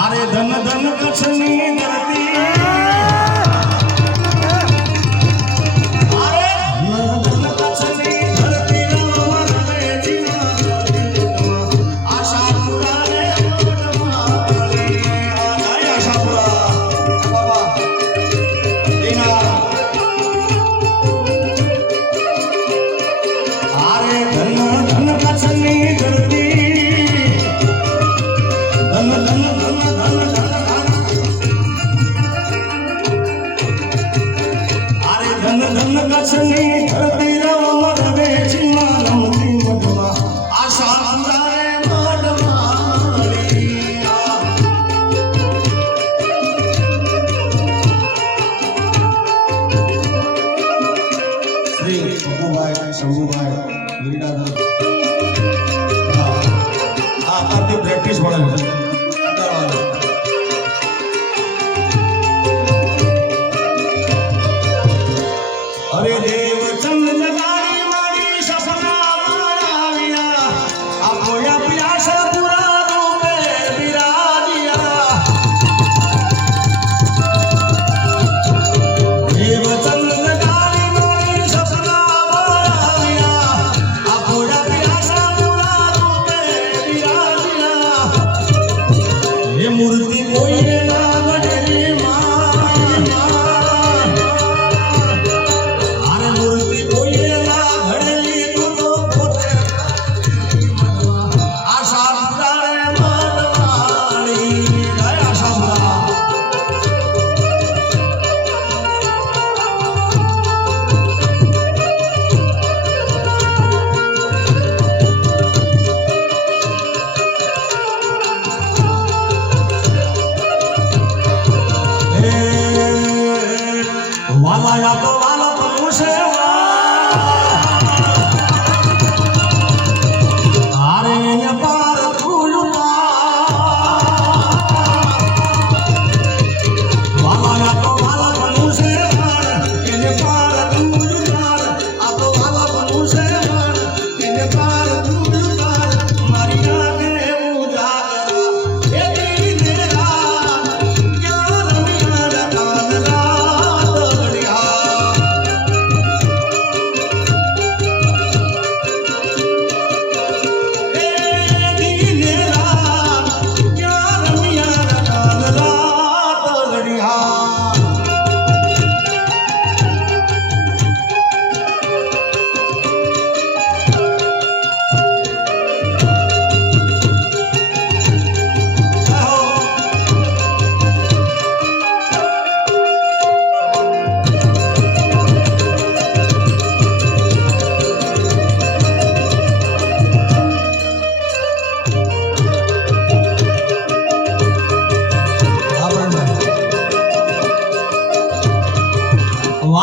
આરે ધન ધન કચ્છની ધરતી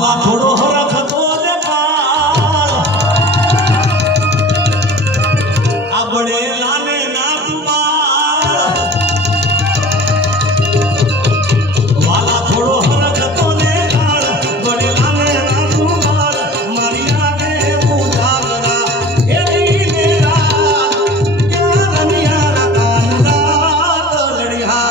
વાલા થોડો હરખતો દેખાડ આ બળેલાને ના ડુબાડ વાલા થોડો હરખતો દેખાડ બળેલાને ના ડુબાડ મારી આગે ઉજાગરા એ દીને રાત ક્યાં રમિયા કાંડા લડ્યા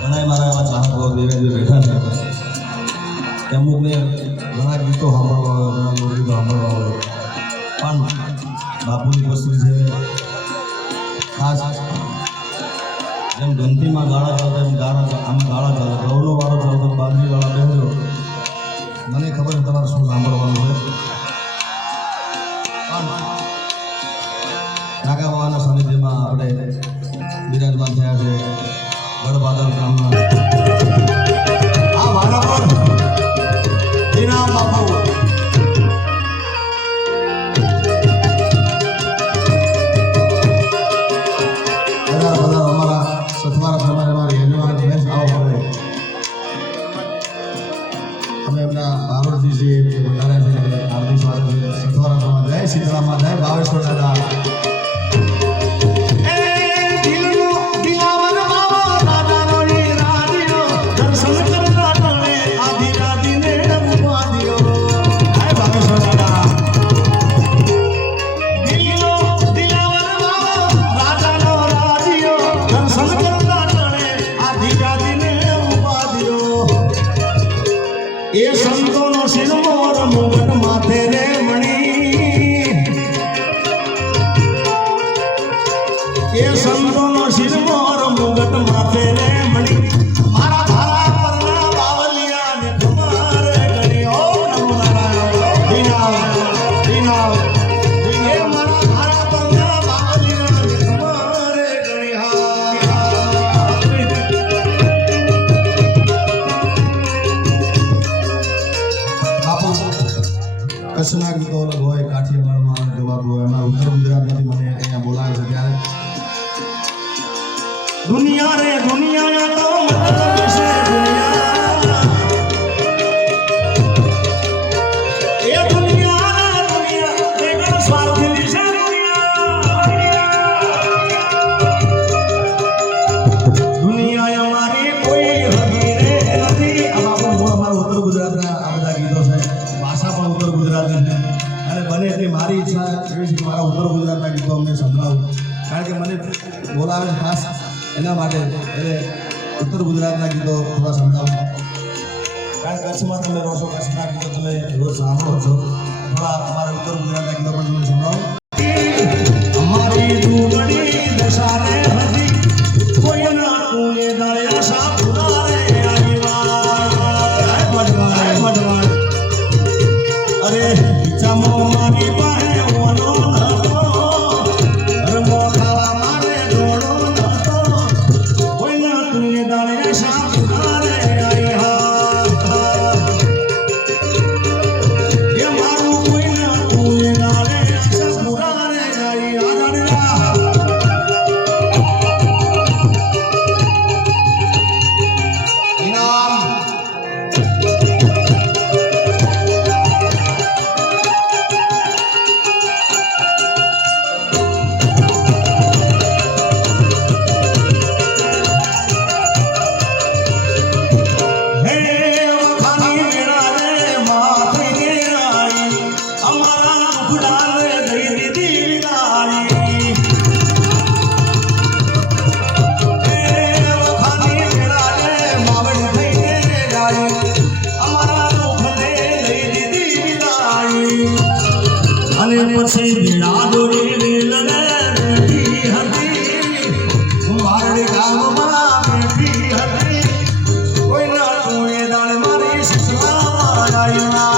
ઘણા મારા એવા ચાહકો દેવેન્દ્ર બેઠા છે કે અમુકને ઘણા ગીતો સાંભળવા હોય ઘણા લોકગીતો સાંભળવા હોય પણ બાપુની વસ્તુ છે ખાસ જેમ ગંતીમાં ગાળા ચાલતા એમ આમ ગાળા ચાલતા ગૌનો વાળો ચાલતો બાજરી વાળા બેસજો મને ખબર છે તમારે શું સાંભળવાનું છે પણ નાગા બાબાના સાનિધ્યમાં આપણે બિરાજમાન થયા છે ગઢબાદર ગામના આ વારાપર ઇનામ બાપુ બધા અમારા સથવારા સમાજ અમારી હેનવાના બેસ આવો પડે અમે એમના બારોડથી છીએ બંધારા છે હાર્દિક સ્વાગત છે સથવારા સમાજ જય સીતારામમાં જય ભાવેશ્વર દાદા એ સંતોનો શિરમોર મુગટ માથે રે મણી એ સંતોનો શિરમોર મુગટ માથે રે મણી મારા ધારા પરના બાવલિયા ને તમારે ગણી ઓ નમો નારાયણ વિનાવ વિનાવ એ મારા ધારા પરના બાવલિયા ને તમારે ગણી કચ્છના ગીતો અલગ હોય કાઠિયાવાડમાં જવાબ હોય અમારા ઉત્તર ગુજરાતમાંથી મને અહીંયા બોલાવે છે ત્યારે દુનિયા રે દુનિયા તો મતલબ છે દુનિયા એ દુનિયા દુનિયા બેગર સ્વાર્થ વિશે દુનિયા અમારી કોઈ હગી રે નથી અમારા ઉત્તર ગુજરાતના આ બધા ગીતો છે ભાષા પણ ઉત્તર ગુજરાતની છે અને બને એટલી મારી ઈચ્છા એવી છે કે મારા ઉત્તર ગુજરાતના ગીતો અમને સંભળાવું કારણ કે મને બોલાવે છે ખાસ એના માટે એટલે ઉત્તર ગુજરાતના ગીતો થોડા સંભળાવું કારણ કે કચ્છમાં તમે રહો છો કચ્છના ગીતો તમે રોજ સાંભળો છો થોડા અમારા ઉત્તર ગુજરાતના ગીતો પણ તમે સંભળાવો અમારી ડુંગળી દશારે હતી કોઈના કુલે દળ્યા સાપુરા રે અરે ચમો મારી પાસે ઓનો નતો રમો ખાવા મારે દોડો નતો કોઈના તુને દાડે સાપુરા રે આઈ હા એ મારું કોઈના તુને દાડે સાપુરા રે આઈ આદરડા ઇનામ પછી ભીડા દોરી વેલને બેઠી હતી મારડી ગામમાં બેઠી હતી કોઈના ટોળે દાળ મારી સસરામાં આવ્યા